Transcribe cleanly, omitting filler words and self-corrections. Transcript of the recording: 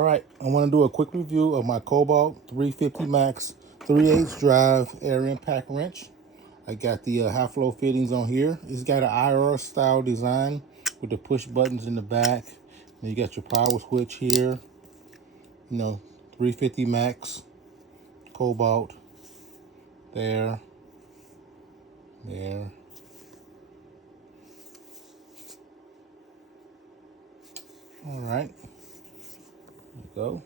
All right, I want to do a quick review of my KOBALT 350 Max 3/8 drive air impact wrench. I got the half flow fittings on here. It's got an IR style design with the push buttons in the back. And you got your power switch here. 350 Max KOBALT. There. All right. There you go.